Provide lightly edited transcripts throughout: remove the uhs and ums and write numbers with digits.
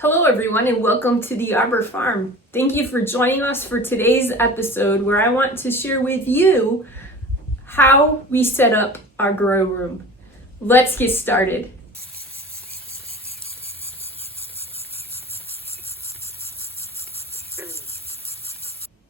Hello everyone and welcome to the Arbor Farm. Thank you for joining us for today's episode where I want to share with you how we set up our grow room. Let's get started.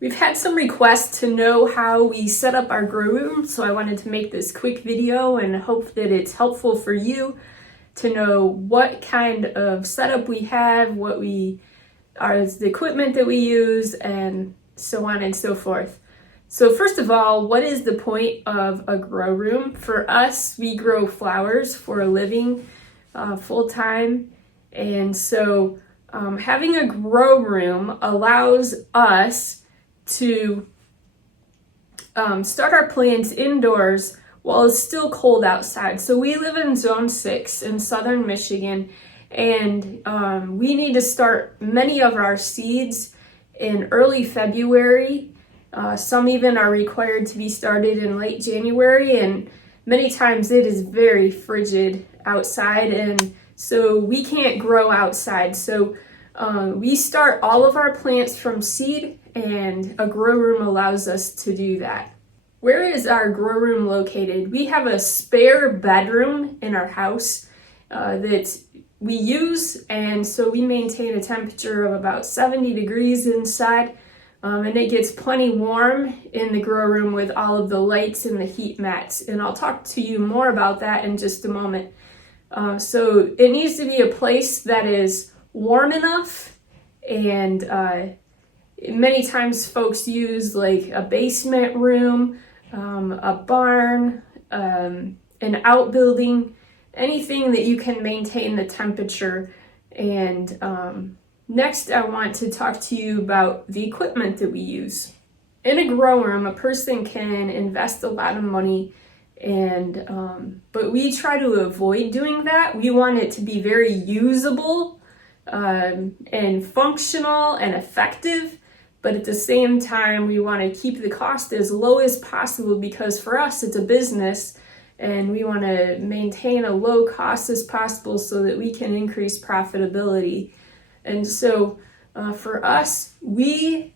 We've had some requests to know how we set up our grow room, so I wanted to make this quick video and hope that it's helpful for you to know what kind of setup we have, what we are, the equipment that we use, and so on and so forth. So first of all, what is the point of a grow room? For us, we grow flowers for a living full time, and so having a grow room allows us to start our plants indoors while it's still cold outside. So we live in Zone 6 in southern Michigan, and we need to start many of our seeds in early February. Some even are required to be started in late January, and many times it is very frigid outside, and so we can't grow outside. So we start all of our plants from seed, and a grow room allows us to do that. Where is our grow room located? We have a spare bedroom in our house that we use, and so we maintain a temperature of about 70 degrees inside, and it gets plenty warm in the grow room with all of the lights and the heat mats, and I'll talk to you more about that in just a moment. So it needs to be a place that is warm enough, and many times folks use like a basement room, a barn, an outbuilding, anything that you can maintain the temperature. And next I want to talk to you about the equipment that we use. In a grow room, a person can invest a lot of money, and but we try to avoid doing that. We want it to be very usable and functional and effective. But at the same time, we want to keep the cost as low as possible, because for us, it's a business and we want to maintain a low cost as possible so that we can increase profitability. And so for us, we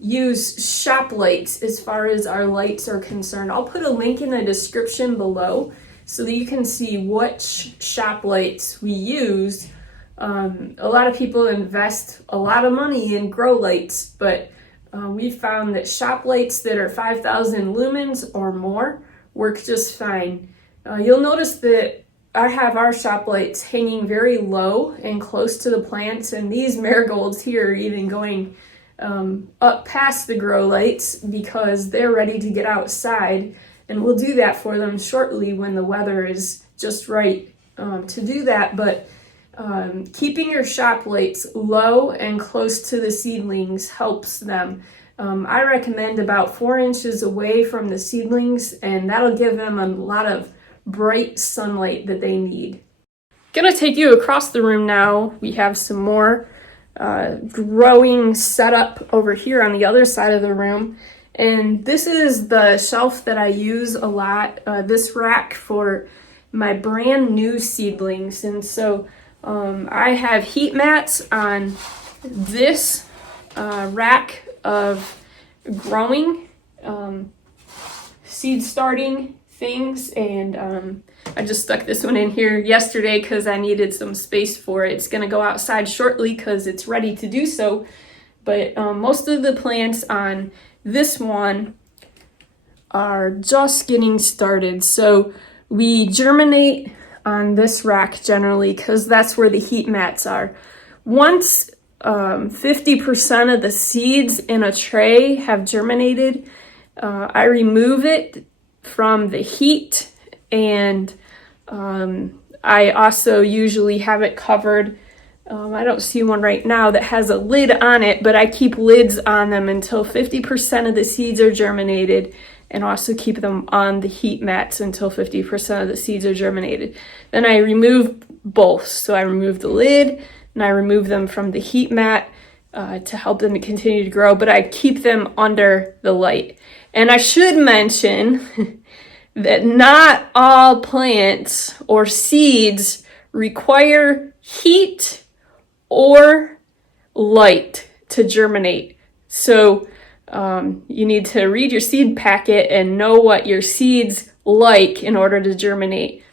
use shop lights as far as our lights are concerned. I'll put a link in the description below so that you can see what shop lights we use. A lot of people invest a lot of money in grow lights, but we found that shop lights that are 5,000 lumens or more work just fine. You'll notice that I have our shop lights hanging very low and close to the plants, and these marigolds here are even going up past the grow lights because they're ready to get outside, and we'll do that for them shortly when the weather is just right to do that. But keeping your shop lights low and close to the seedlings helps them. I recommend about 4 inches away from the seedlings, and that'll give them a lot of bright sunlight that they need. Gonna take you across the room now. We have some more growing setup over here on the other side of the room. And this is the shelf that I use a lot, this rack for my brand new seedlings. And so I have heat mats on this rack of growing seed starting things, and I just stuck this one in here yesterday because I needed some space for it. It's going to go outside shortly because it's ready to do so, but most of the plants on this one are just getting started. So we germinate on this rack generally because that's where the heat mats are. Once 50% of the seeds in a tray have germinated, I remove it from the heat, and I also usually have it covered. I don't see one right now that has a lid on it, but I keep lids on them until 50% of the seeds are germinated, and also keep them on the heat mats until 50% of the seeds are germinated. Then I remove both. So I remove the lid and I remove them from the heat mat to help them to continue to grow, but I keep them under the light. And I should mention that not all plants or seeds require heat or light to germinate. So you need to read your seed packet and know what your seeds like in order to germinate.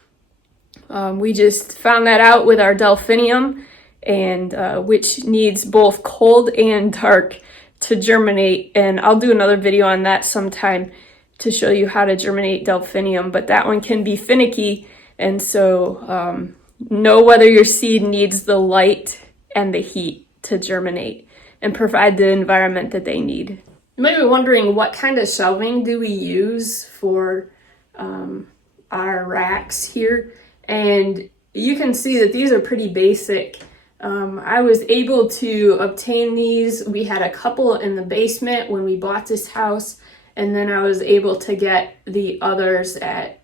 We just found that out with our delphinium, and which needs both cold and dark to germinate. And I'll do another video on that sometime to show you how to germinate delphinium, but that one can be finicky. And so know whether your seed needs the light and the heat to germinate and provide the environment that they need. You might be wondering, what kind of shelving do we use for our racks here? And you can see that these are pretty basic. I was able to obtain these. We had a couple in the basement when we bought this house, and then I was able to get the others at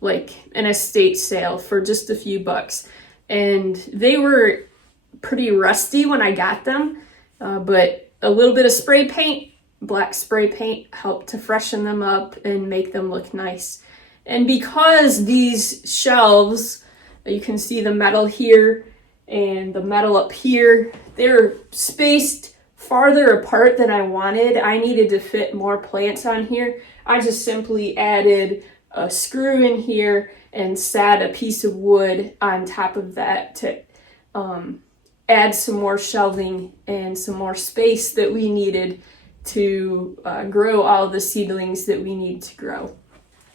like an estate sale for just a few bucks. And they were pretty rusty when I got them, but a little bit of spray paint, black spray paint, helped to freshen them up and make them look nice. And because these shelves, you can see the metal here and the metal up here, they're spaced farther apart than I wanted. I needed to fit more plants on here. I just simply added a screw in here and sat a piece of wood on top of that to add some more shelving and some more space that we needed to grow all the seedlings that we need to grow.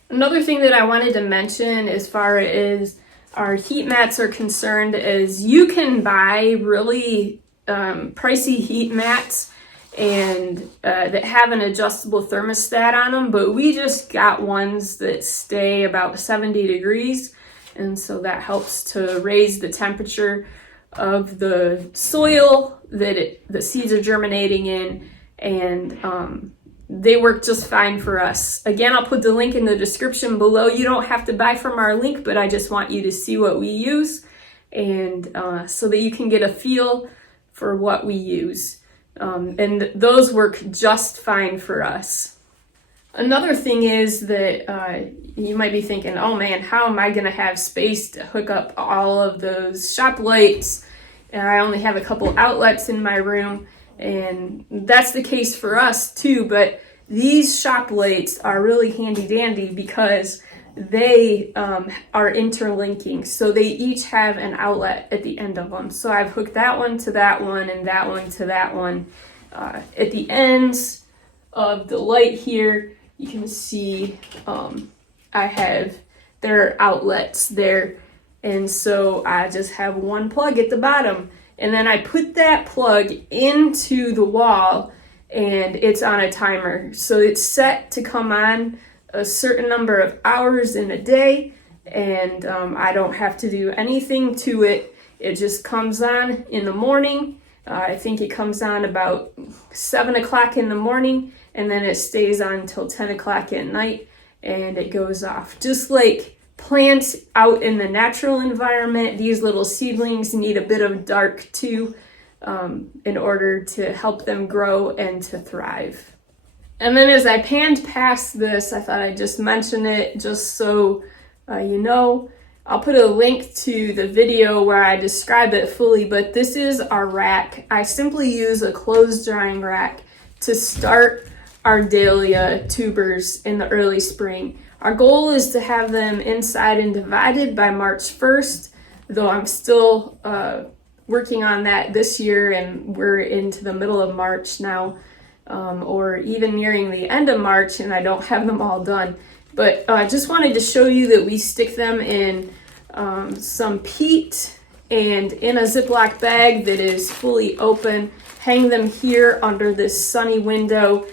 Another thing that I wanted to mention as far as our heat mats are concerned is you can buy really pricey heat mats and that have an adjustable thermostat on them, but we just got ones that stay about 70 degrees, and so that helps to raise the temperature of the soil that the seeds are germinating in, and they work just fine for us. Again, I'll put the link in the description below. You don't have to buy from our link, but I just want you to see what we use, and so that you can get a feel for what we use. And those work just fine for us. Another thing is that you might be thinking, oh man, how am I going to have space to hook up all of those shop lights? And I only have a couple outlets in my room. And that's the case for us too, but these shop lights are really handy dandy because they are interlinking. So they each have an outlet at the end of them. So I've hooked that one to that one and that one to that one. At the ends of the light here, you can see I have their outlets there. And so I just have one plug at the bottom. And then I put that plug into the wall and it's on a timer. So it's set to come on a certain number of hours in a day, and I don't have to do anything to it. It just comes on in the morning. I think it comes on about 7 o'clock in the morning, and then it stays on until 10 o'clock at night, and it goes off. Just like plants out in the natural environment, these little seedlings need a bit of dark too in order to help them grow and to thrive. And then as I panned past this, I thought I'd just mention it just so you know. I'll put a link to the video where I describe it fully, but this is our rack. I simply use a closed drying rack to start our dahlia tubers in the early spring. Our goal is to have them inside and divided by March 1st, though I'm still working on that this year, and we're into the middle of March now. Or even nearing the end of March, and I don't have them all done. But I just wanted to show you that we stick them in some peat and in a Ziploc bag that is fully open, hang them here under this sunny window,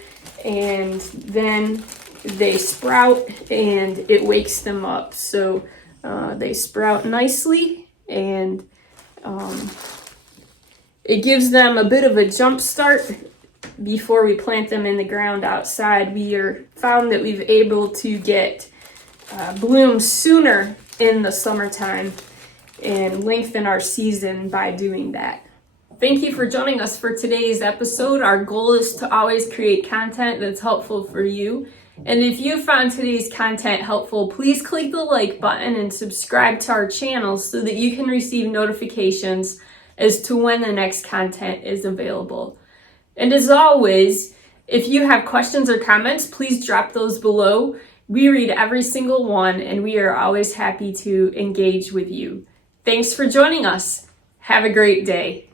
and then they sprout and it wakes them up. So they sprout nicely, and it gives them a bit of a jump start before we plant them in the ground outside. We are found that we've able to get blooms sooner in the summertime and lengthen our season by doing that. Thank you for joining us for today's episode. Our goal is to always create content that's helpful for you. And if you found today's content helpful, please click the like button and subscribe to our channel so that you can receive notifications as to when the next content is available. And as always, if you have questions or comments, please drop those below. We read every single one, and we are always happy to engage with you. Thanks for joining us. Have a great day.